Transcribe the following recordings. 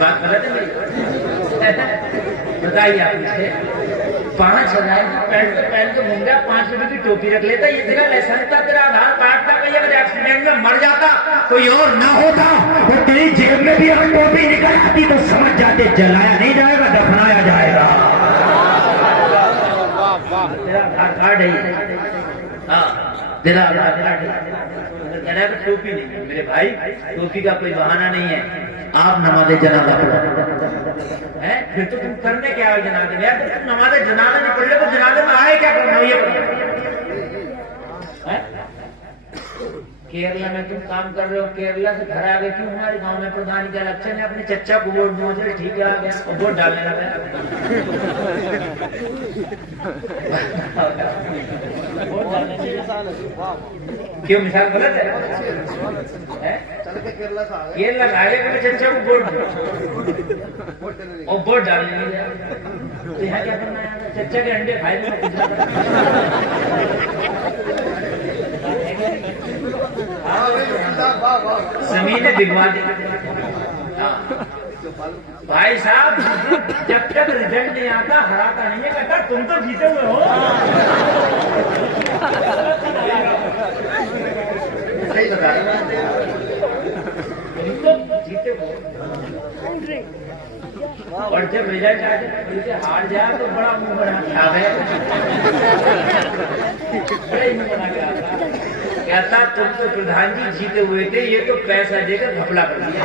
بات غلط ہے میری؟ بتائیے آپ مجھے 5,000 کی پینٹ تو پہن کے گھوم گیا, 5 روپے کی ٹوپی رکھ لیتا, یہ تیرا لائسنس تھا, تیرا آدھار کارڈ تھا, کہیں اگر ایکسیڈنٹ میں مر جاتا کوئی اور نہ ہوتا تو تیری جیب میں بھی اگر ٹوپی نکل آتی تو سمجھ جاتے جلایا نہیں جائے گا, دفنایا جائے گا. تیرا آدھار کارڈ ہے, ہاں تیرا آدھار کارڈ ہے, کہہ رہا ہے کہ ٹوپی نہیں. میرے بھائی ٹوپی کا کوئی بہانہ نہیں ہے, آپ نماز جنازہ پڑھو. پھر تو تم کرنے کیا آئے جنازے میں؟ تو تم نماز جنازہ نہیں پڑھ لے تو جنازے میں آئے کیا کرنا؟ یہ کیرلا میں تم کام کر رہے ہو, کیرلا سے گھر آ گئے, کیوں ہمارے گاؤں میں پردھان کے الیکشن ہے, اپنے چچا کو ووٹ دو, ٹھیک ہے آ گیا, ووٹ ڈالنے لگا. کیوں مثال غلط ہے؟ کیرلا سے آگے اپنے چچا کو ووٹ دو اور ووٹ ڈالنے لگا. تو یہاں کیا کرنا ہے؟ چچا کے انڈے کھائے زمین بگوا دی. بھائی صاحب جب تک رزلٹ نہیں آتا ہراتا نہیں ہے, کہتا تم تو جیتے ہوئے ہو. صحیح بتا رہا ہوں, تم تو جیتے ہو. اور جب رزلٹ آ جائے ہار جائے تو بڑا منہ بنا کے آ گئے, بڑے منہ بنا کے آتا, کہتا تم تو پردھان جی جیتے ہوئے تھے, یہ تو پیسہ دے کر گھپلا کر دیا.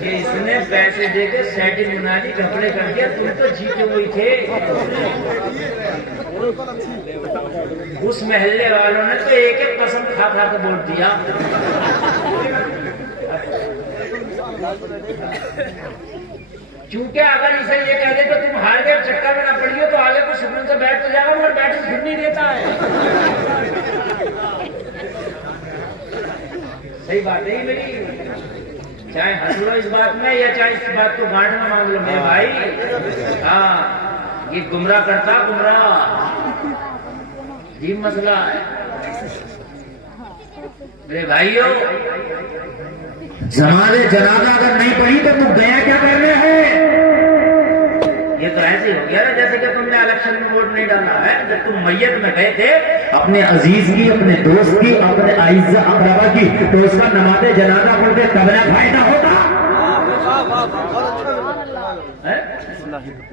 اس نے پیسے دے کے سیٹنگ بنا لی, گھپلے کر دیا, تم تو جیتے ہوئے تھے. اس محلے والوں نے تو ایک ایک قسم کھا کھا کے ووٹ دیا. کیونکہ اگر اسے یہ کہہ دے کہ تم ہار گئے, چکا میں نہ پڑیو, تو آگے کو سکون سے بیٹھ تو جائے گا, مگر بیٹھ پھر نہیں دیتا ہے. صحیح بات ہے میری, چاہے ہنس لو اس بات میں یا چاہے اس بات کو گانٹ میں مانگ لو میرے بھائی. ہاں یہ گمراہ کرتا گمراہ, یہ مسئلہ ہے میرے بھائیوں. نماز جنازہ اگر نہیں پڑھی تو تم گیا کیا کرنے ہے؟ یہ تو ایسے ہو گیا جیسے کہ تم نے الیکشن میں ووٹ نہیں ڈالا ہے. جب تم میت میں گئے تھے اپنے عزیز کی, اپنے دوست کی, اپنے اعزا اقربا کی, تو اس کا نماز جنازہ پڑھتے تب نہ فائدہ ہوتا.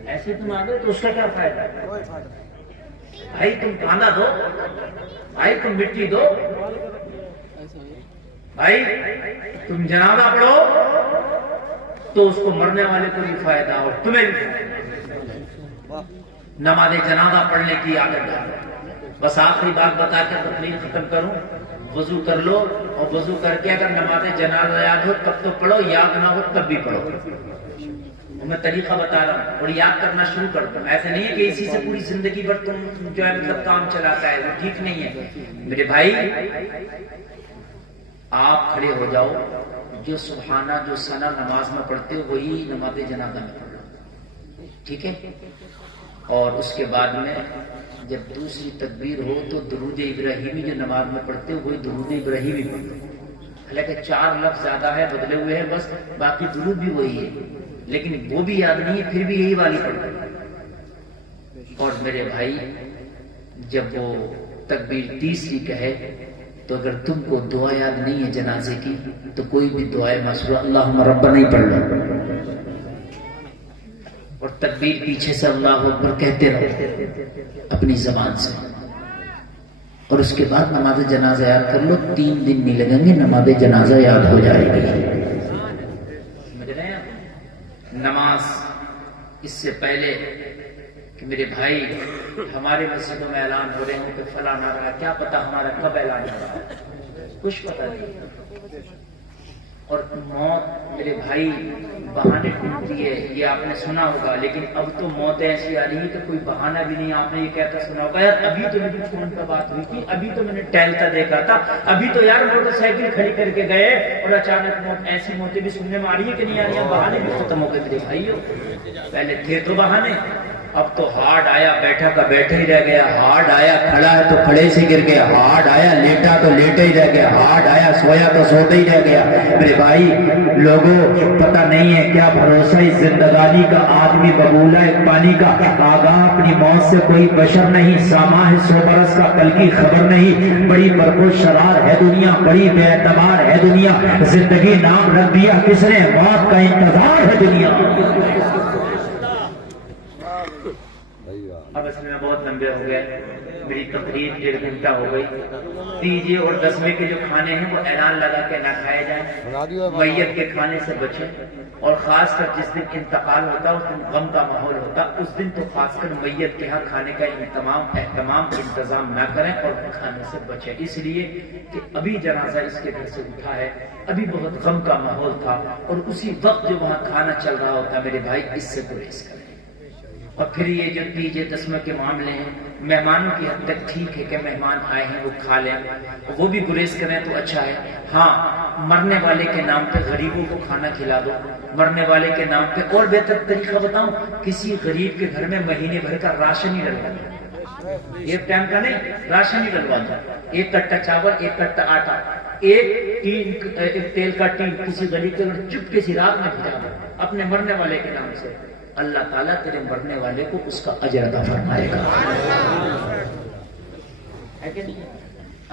ایسے تم آ گئے تو اس کا کیا فائدہ؟ بھائی تم کاندھا دو, بھائی تم مٹی دو, بھائی تم جنازہ پڑھو تو اس کو مرنے والے کو بھی فائدہ اور تمہیں بھی. نماز جنازہ پڑھنے کی عادت ہے. بس آخری بات بتا کے تقریر ختم کروں, وضو کر لو, اور وضو کر کے اگر نماز جنازہ یاد ہو تب تو پڑھو, یاد نہ ہو تب بھی پڑھو. میں طریقہ بتا رہا ہوں اور یاد کرنا شروع کر دو. ایسے نہیں ہے کہ اسی سے پوری زندگی بھر تم جو ہے مطلب کام چلاتا ہے, وہ ٹھیک نہیں ہے میرے بھائی. آپ کھڑے ہو جاؤ, جو سبحانہ جو ثنا نماز میں پڑھتے ہو وہی نماز جنازہ میں پڑھ لو, ٹھیک ہے؟ اور اس کے بعد میں جب دوسری تکبیر ہو تو درود ابراہیمی جو نماز میں پڑھتے ہو وہی درود ابراہیمی پڑھ لو. حالانکہ 4 لفظ زیادہ ہے, بدلے ہوئے ہیں بس, باقی درود بھی وہی ہے, لیکن وہ بھی یاد نہیں ہے, پھر بھی یہی والی پڑھ لو. اور میرے بھائی جب وہ تکبیر تیسری کہے تو اگر تم کو دعا یاد نہیں ہے جنازے کی تو کوئی بھی دعائے مشروع اللہم ربنا نہیں پڑھ لو, اور تکبیر پیچھے سے اللہ اکبر کہتے رہو اپنی زبان سے, اور اس کے بعد نماز جنازہ یاد کر لو. 3 دن نہیں لگیں گے, نماز جنازہ یاد ہو جائے گی. نماز اس سے پہلے کہ میرے بھائی ہمارے مسجدوں میں اعلان ہو رہے ہوں کہ فلاں نہ رہا, کیا پتا ہمارا کب اعلان ہو رہا ہے, کچھ پتا نہیں. اور موت میرے بھائی بہانے ڈھونڈتی ہے, یہ آپ نے سنا ہوگا, لیکن اب تو موت ایسی آ رہی ہے کہ کوئی بہانہ بھی نہیں. آپ نے یہ کہتا سنا ہوگا یار ابھی تو میری فون پر بات ہوئی تھی, ابھی تو میں نے ٹہلتا دیکھا تھا, ابھی تو یار موٹر سائیکل کھڑی کر کے گئے, اور اچانک موت. ایسی موتیں بھی سننے میں آ رہی ہے کہ نہیں آ رہی ہیں؟ بہانے بھی ختم ہو گئے میرے بھائیوں. پہلے تھے تو بہانے, اب تو ہارڈ آیا بیٹھا کا بیٹھا ہی رہ گیا، ہارڈ آیا کھڑا ہے تو کھڑے سے گر گیا، ہارڈ آیا لیٹا تو لیٹا ہی رہ گیا، ہارڈ آیا سویا تو سوتا ہی رہ گیا۔ میرے بھائی لوگوں پتہ نہیں ہے کیا بھروسہ اس زندگانی کا، آدمی ببولا ایک پانی کا، آگاہ اپنی موت سے کوئی بشر نہیں، ساما ہے 100 برس کا کل کی خبر نہیں، بڑی برکت شرار ہے دنیا، بڑی بے اعتبار ہے دنیا، زندگی نام رکھ دیا کس نے، موت کا انتظار ہے دنیا۔ اب اس میں بہت لمبے ہو گئے، میری تقریر 1.5 گھنٹہ ہو گئی۔ تیجے اور 10ویں کے جو کھانے ہیں وہ اعلان لگا کے نہ کھائے جائیں، میت کے کھانے سے بچیں، اور خاص کر جس دن انتقال ہوتا اس دن غم کا ماحول ہوتا، اس دن تو خاص کر میت کے ہاں کھانے کا انتظام نہ کریں اور کھانے سے بچیں، اس لیے کہ ابھی جنازہ اس کے گھر سے اٹھا ہے، ابھی بہت غم کا ماحول تھا، اور اسی وقت جو وہاں کھانا چل رہا ہوتا میرے بھائی اس سے گریز کریں۔ اور پھر یہ جو تیجے 10ویں کے معاملے ہیں، مہمانوں کی حد تک ٹھیک ہے کہ مہمان آئے ہیں وہ کھا لیں، وہ بھی گریز کریں تو اچھا ہے۔ ہاں مرنے والے کے نام پہ غریبوں کو کھانا کھلا دو، مرنے والے کے نام پہ، اور بہتر طریقہ بتاؤں، کسی غریب کے گھر میں مہینے بھر کا راشن ہی ڈلوا دو، ایک ٹائم کا نہیں، راشن ہی ڈلوا دو، 1 کٹا چاول، 1 کٹا آٹا، ایک تیل کا ٹین کسی غریب کے گھر چپکے سی رات میں بھیجا دو اپنے مرنے والے کے نام سے، اللہ تعالیٰ تیرے مرنے والے کو اس کا اجر عطا فرمائے گا۔ ہے کہ نہیں؟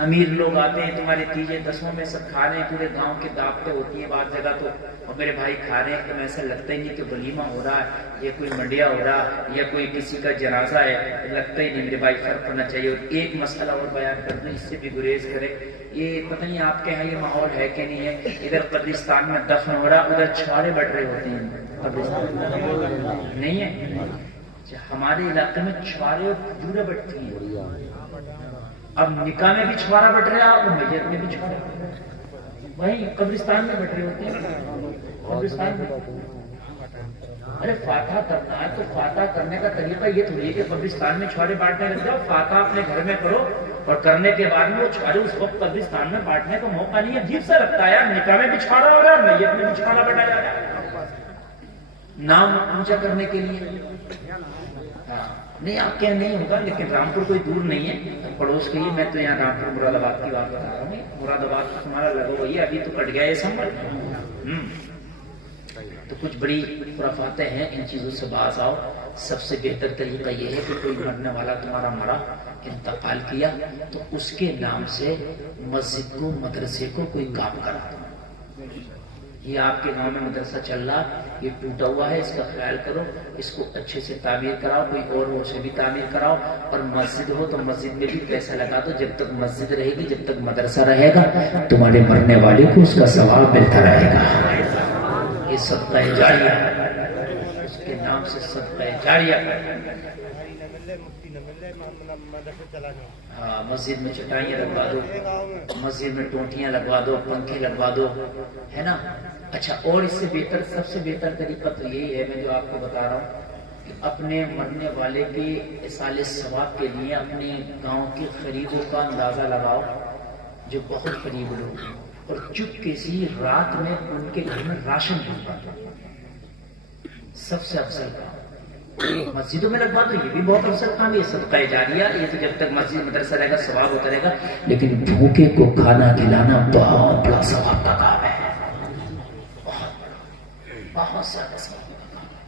امیر لوگ آتے ہیں تمہارے تیجے 10ویں میں سب کھا رہے ہیں، پورے گاؤں کی دعوتیں ہوتی ہیں بعض جگہ تو، اور میرے بھائی کھا رہے ہیں تو ایسا لگتا ہی نہیں کہ ولیمہ ہو رہا ہے یا کوئی منڈیا ہو رہا یا کوئی کسی کا جنازہ ہے، لگتا ہی نہیں۔ میرے بھائی فرق ہونا چاہیے۔ اور ایک مسئلہ اور بیان کر دیں، اس سے بھی گریز کرے، یہ پتہ نہیں آپ کے یہاں یہ ماحول ہے کہ نہیں ہے، ادھر قبرستان میں دفن ہو رہا، ادھر چھوارے بٹ رہے ہوتے ہیں، قبرستان نہیں ہے، ہمارے علاقے میں چھوارے اور کھجوریں بٹتی ہیں، اب نکاح میں بھی چھوارا بٹ رہا اور میت میں بھی چھوارا بٹ رہا، وہیں قبرستان میں بٹ رہے ہوتے ہیں، قبرستان میں۔ ارے فاتحہ کرنا ہے تو فاتحہ کرنے کا طریقہ یہ تھوڑی ہے کہ قبرستان میں چھوارے بانٹنے لگ جاؤ، فاتحہ اپنے گھر میں کرو، اور کرنے کے بعد میں وہ چھوارے اس وقت قبرستان میں بانٹنے کا موقع نہیں ہے، عجیب سا لگتا ہے یار، نکاح میں بھی چھوارا ہو رہا ہے، میت میں بھی چھوارا بٹایا جا رہا ہے، نام اونچا کرنے کے لیے۔ نہیں آپ کے نہیں ہوگا، لیکن رامپور کوئی دور نہیں ہے، پڑوس کے ہی، میں تو یہاں رامپور مراد آباد کی بات کر رہا ہوں، مراد آباد تمہارا لگا ہوا ہے، ابھی تو کٹ گیا یہ سمجھ۔ تو کچھ بڑی خرافاتیں ہیں، ان چیزوں سے باز آؤ۔ سب سے بہتر طریقہ یہ ہے کہ کوئی مرنے والا تمہارا مرا، انتقال کیا، تو اس کے نام سے مسجد کو مدرسے کو کوئی کام کرا دو۔ یہ آپ کے گاؤں میں مدرسہ چل رہا، یہ ٹوٹا ہوا ہے، اس کا خیال کرو، اس کو اچھے سے تعمیر کراؤ، کوئی اور ہو سے بھی تعمیر کراؤ، اور مسجد ہو تو مسجد میں بھی پیسہ لگا دو، جب تک مسجد رہے گی، جب تک مدرسہ رہے گا، تمہارے مرنے والے کو اس کا ثواب ملتا رہے گا۔ یہ صدقہ جاریہ، اس کے نام سے صدقہ جاریہ۔ ہاں مسجد میں چٹائیاں لگوا دو، مسجد میں ٹوٹیاں لگوا دو، پنکھے لگوا دو، ہے نا۔ اچھا اور اس سے بہتر، سب سے بہتر طریقہ تو یہی ہے، میں جو آپ کو بتا رہا ہوں، کہ اپنے مرنے والے کے اصالِ ثواب کے لیے اپنے گاؤں کے قریبوں کا اندازہ لگاؤ جو بہت قریب لوگ ہیں، اور چپکے سی رات میں ان کے گھر میں راشن بھجوا دو، سب سے افضل کام۔ مسجدوں میں لگوا دو، یہ بھی بہت افضل کام، یہ صدقہ جاریہ، یہ تو جب تک مسجد مدرسہ رہے گا ثواب ہوتا رہے گا، لیکن بھوکے کو کھانا کھلانا بہت بڑا ثواب کا کام ہے، بہت زیادہ ثواب کا کام ہے،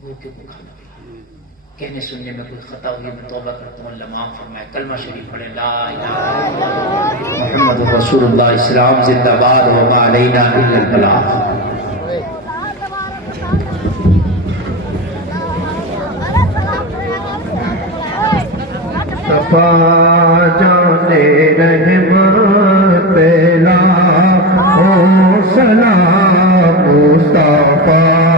بھوکے کو کھانا کھلانا۔ کہنے سننے میں کوئی خطا ہوئی میں توبہ کرتا ہوں، اللہ معاف فرمائے، کلمہ شریف پڑھے، لا الہ الا اللہ محمد رسول اللہ، اسلام زندہ باد، وما علینا الا البلاغ۔ جانے رحمت لا او سلام مصطفیٰ